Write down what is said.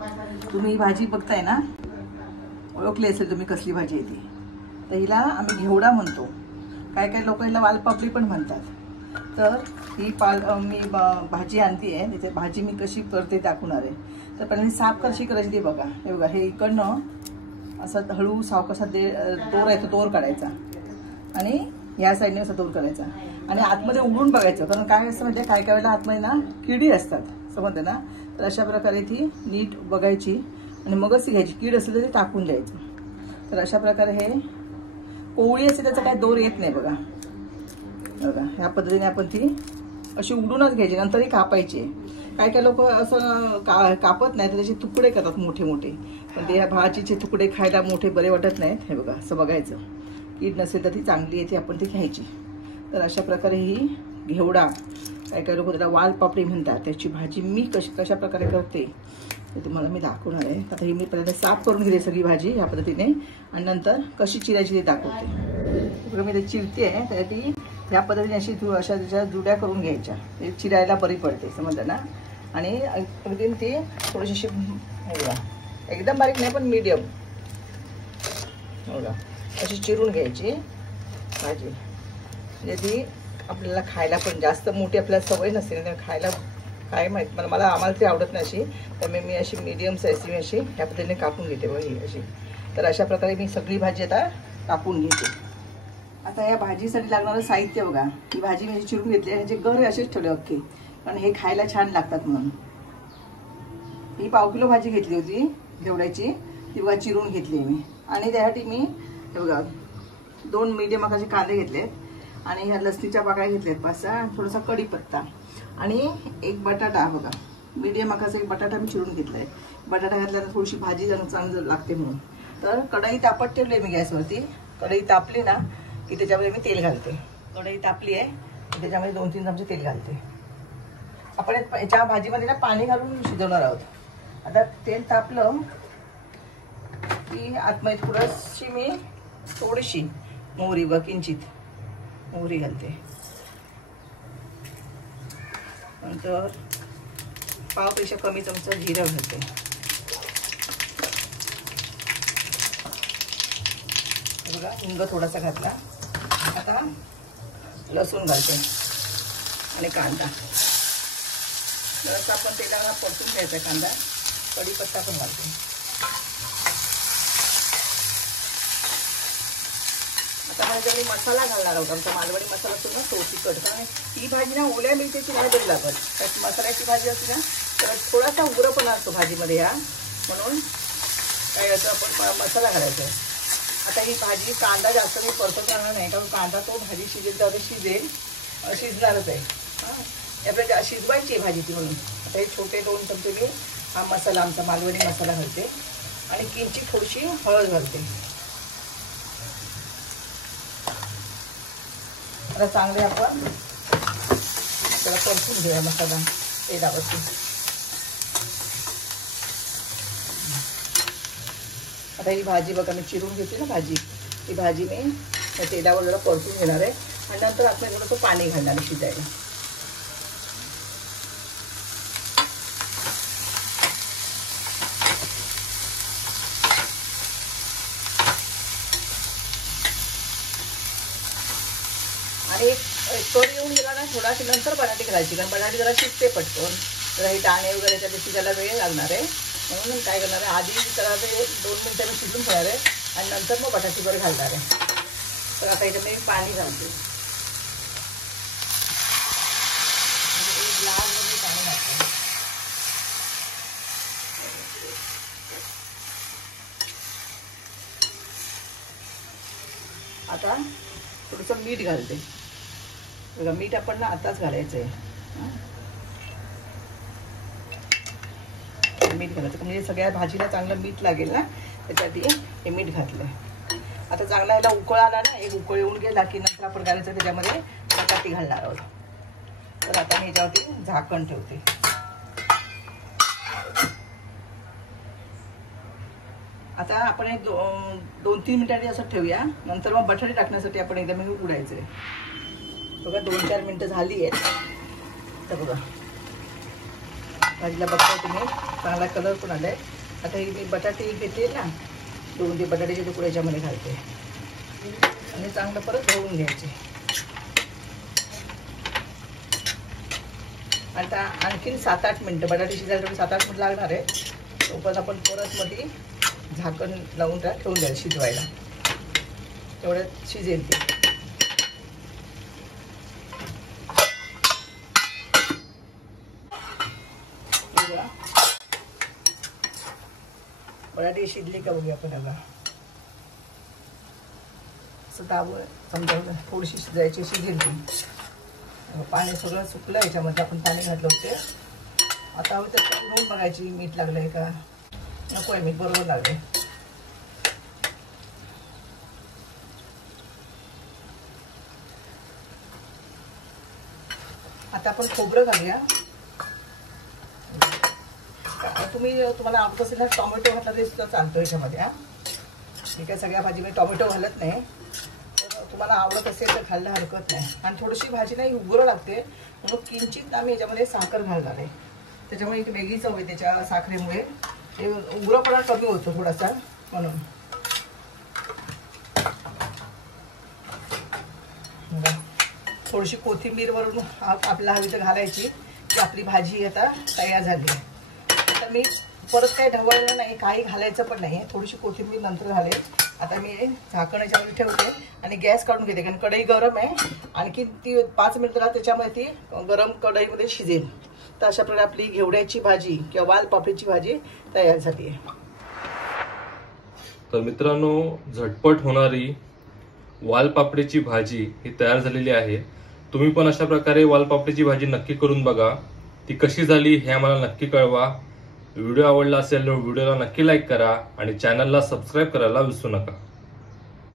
तुम्ही ही भाजी बघताय ना, ओळखली असेल तुम्ही कसली भाजी आहे ती. तर हिला आम्ही घेवडा म्हणतो, काय काय लोक हिला वालपापडी पण म्हणतात. तर ही मी भाजी आणते आहे, त्याची भाजी मी कशी करते दाखवणार आहे. तर पहिल्यांदा साफ कशी करायची ते बघा. हे बघा, हे इकडनं असं हळू सावकाश दोर आहे तो दोर काढायचा आणि या साईडने असा दोर करायचा आणि आतमध्ये उघडून बघायचं. कारण काय असतं म्हणजे काय काय वेळेला आतमध्ये ना किडी असतात, समजते ना. तर अशा प्रकारे ती नीट बघायची आणि मगच ती घ्यायची. कीड असेल तर ते टाकून द्यायचं. तर अशा प्रकारे हे कोवळी असते त्याचा काही दोर येत नाही बघा. बघा ह्या पद्धतीने आपण ती अशी उघडूनच घ्यायची, नंतर ही कापायची. काय काय लोक असं कापत नाही तर त्याचे तुकडे करतात मोठे मोठे, पण ते भाजीचे तुकडे खायला मोठे बरे वाटत नाहीत. हे बघा असं बघायचं, कीड नसेल तर ती चांगली आहे ती आपण ती घ्यायची. तर अशा प्रकारे ही घेवडा, काय काय लोक त्याला वालपापडी म्हणतात, त्याची भाजी मी कशा प्रकारे करते ते तुम्हाला मी दाखवणार आहे. आता ही मी पहिल्यांदा साफ करून घेते सगळी भाजी ह्या पद्धतीने आणि नंतर कशी चिरायची ते दाखवते. मी ते चिरते आहे तर ती ह्या पद्धतीने अशी अशा त्याच्या जुड्या करून घ्यायच्या, ते चिरायला बरी पडते, समजलं ना. आणि अगदी ती थोडीशी एकदम बारीक नाही पण मीडियम बघा अशी चिरून घ्यायची भाजी. म्हणजे ती आपल्याला खायला पण जास्त मोठी आपल्याला सवय नसते ना, खायला काय माहीत मला आम्हाला ती आवडत नाही अशी. त्यामुळे मी अशी मीडियम साईजची अशी ह्या पद्धतीने कापून घेते बघ ही अशी. तर अशा प्रकारे मी सगळी भाजी आता कापून घेते. आता या भाजीसाठी लागणारं साहित्य बघा. ही भाजी मी चिरून घेतली, ह्याचे गर असेच ठेवले अख्खे, कारण हे खायला छान लागतात म्हणून. ही पाव किलो भाजी घेतली होती घेवड्याची, ती बघा चिरून घेतली मी. आणि त्यासाठी मी हे बघा 2 मीडियम आकाराचे कांदे घेतलेत आणि ह्या लसणीच्या पाकळ्या घेतल्यात 5-6, थोडासा कढीपत्ता आणि एक बटाटा बघा मीडियम आकाराचा एक बटाटा मी चिरून घेतलाय. बटाटा घातल्यानंतर थोडीशी भाजी चांगली लागते म्हणून. तर कढई तापत ठेवली मी गॅसवरती. कढई तापली ना की त्याच्यामध्ये मी तेल घालते. कढई तापली आहे त्याच्यामध्ये 2-3 चमचे तेल घालते. आपण याच्या भाजीमध्ये ना पाणी घालून शिजवणार आहोत. आता तेल तापलं की आतमध्ये मी थोडीशी मोहरी व किंचित मोहरी घालते. नंतर पावपेक्षा कमी चमचा जिरं घालते. बघा हिंग थोडासा घातला. आता लसूण घालते आणि कांदा जरासा आपण तेलाला परतून घ्यायचा. कांदा कढीपत्ता पण घालते. आता म्हणजे मी मसाला घालणार आहोत. आमचा मालवणी मसाला असतो ना तो तिखट. कारण ही भाजी ना ओल्या मिरचीची नाही बरी लागत. त्याची मसाल्याची भाजी असते ना तर थोडासा उग्रपणा असतो भाजीमध्ये ह्या, म्हणून काय होतं आपण मसाला घालायचा. आता ही भाजी कांदा जास्त मी परतत राहणार नाही, कारण कांदा तो भाजी शिजेल तर शिजणारच आहे. आपल्याला शिजवायची आहे भाजी ती म्हणून. आता हे छोटे 2 चमचे मी हा मसाला आमचा मालवणी मसाला घालते आणि किंचित थोडीशी हळद घालते. आता चांगले आपण त्याला परतून घेऊया मसाला तेलावरती. आता ही भाजी बघा मी चिरून घेतली ना भाजी, ही भाजी मी त्या तेलावर जरा परतून घेणार आहे आणि नंतर आपण थोडंसं पाणी घालणार शिजायला. आणि कड येऊन गेला ना थोडा की नंतर बटाटे घालायची, कारण बटाटे जरा शिजते पटकन. जरा हे दाणे वगैरे त्याच्या शिजायला वेळ लागणार आहे, म्हणून काय करणार आहे आधी जरा ते 2 मिनिटं मी शिजून ठेवणार आहे आणि नंतर मग बटाटे वगैरे घालणार आहे. तर आता इथे मी पाणी घालते. एक ग्लासमध्ये पाणी घालते. आता थोडंसं मीठ घालते. बघा मीठ आपण ना आताच घालायचं आहे. मीठ घालायचं म्हणजे सगळ्या भाजीला चांगलं मीठ लागेल ना, त्यासाठी हे मीठ घातलं. आता चांगला याला उकळ आला ना, एक उकळ येऊन गेला की नंतर आपण घालायचं त्याच्यामध्ये बटाटे घालणार आहोत. तर आता मी ह्याच्यावरती झाकण ठेवते. आता आपण एक 2-3 मिनिटांनी असं ठेवूया. नंतर मग बटाटे टाकण्यासाठी आपण एकदम उघडायचं आहे. बघा 2-4 मिनिटं झाली आहेत. तर बघा भाजीला बघताय तुम्ही चांगला कलर पण आलाय. आता ही मी बटाटे घेते ना, 2 ते बटाट्याचे तुकडे याच्यामध्ये घालते आणि चांगलं परत ढवळून घ्यायचे. आता आणखीन 7-8 मिनटं बटाटे शिजायला 7-8 मिनिट लागणार आहे. तोपर्यंत आपण परत मध्ये झाकण लावून त्याला ठेवून द्यायला शिजवायला. तेवढ्यात शिजेल ते. बटाटे शिजले का बघूया आपण आता. असं दाबून समजा थोडीशी शिजायची, शिजेल ती. पाणी सगळं सुकलं, याच्यामध्ये आपण पाणी घातलं होते. आता हवं तर बघून बघायची मीठ लागलंय का. नको आहे, मीठ बरोबर लागले. आता आपण खोबरं घालूया. तुम्हाला आवडत असेल ना टोमॅटो घातला तरी सुद्धा चालतो याच्यामध्ये. ठीक आहे, सगळ्या भाजी मी टोमॅटो घालत नाही. तुम्हाला आवडत असेल तर खायला हरकत नाही. आणि थोडीशी भाजी नाही उग्र लागते म्हणून किंचित आम्ही याच्यामध्ये साखर घालणार आहे. त्याच्यामुळे एक वेगळी चव आहे त्याच्या साखरेमुळे. हे उग्रपणा कमी होतो थोडासा म्हणून. थोडीशी कोथिंबीर वरून आपल्याला हवी तर घालायची की आपली भाजी आता तयार झाली आहे. आता मी परत काही ढवळलं नाही, काही घालायचं पण नाही. थोडीशी कोथिंबीर नंतर घालेल. आता मी झाकण याच्यामध्ये ठेवते आणि गॅस काढून घेते, कारण कढई गरम आहे. आणखी ती 5 मिनिटाला त्याच्यामध्ये ती गरम कढईमध्ये शिजेल. तर अशा प्रकारे आपली घेवड्याची भाजी किंवा वालपापडीची भाजी तयार झाली आहे. तर मित्रांनो, झटपट होणारी वालपापडीची भाजी ही तयार झालेली आहे. तुम्ही पण अशा प्रकारे वालपापडीची भाजी नक्की करून बघा. ती कशी झाली हे आम्हाला नक्की कळवा. व्हिडिओ आवडला असेल तर व्हिडिओला नक्की लाईक करा आणि चॅनलला सबस्क्राईब करायला विसरू नका.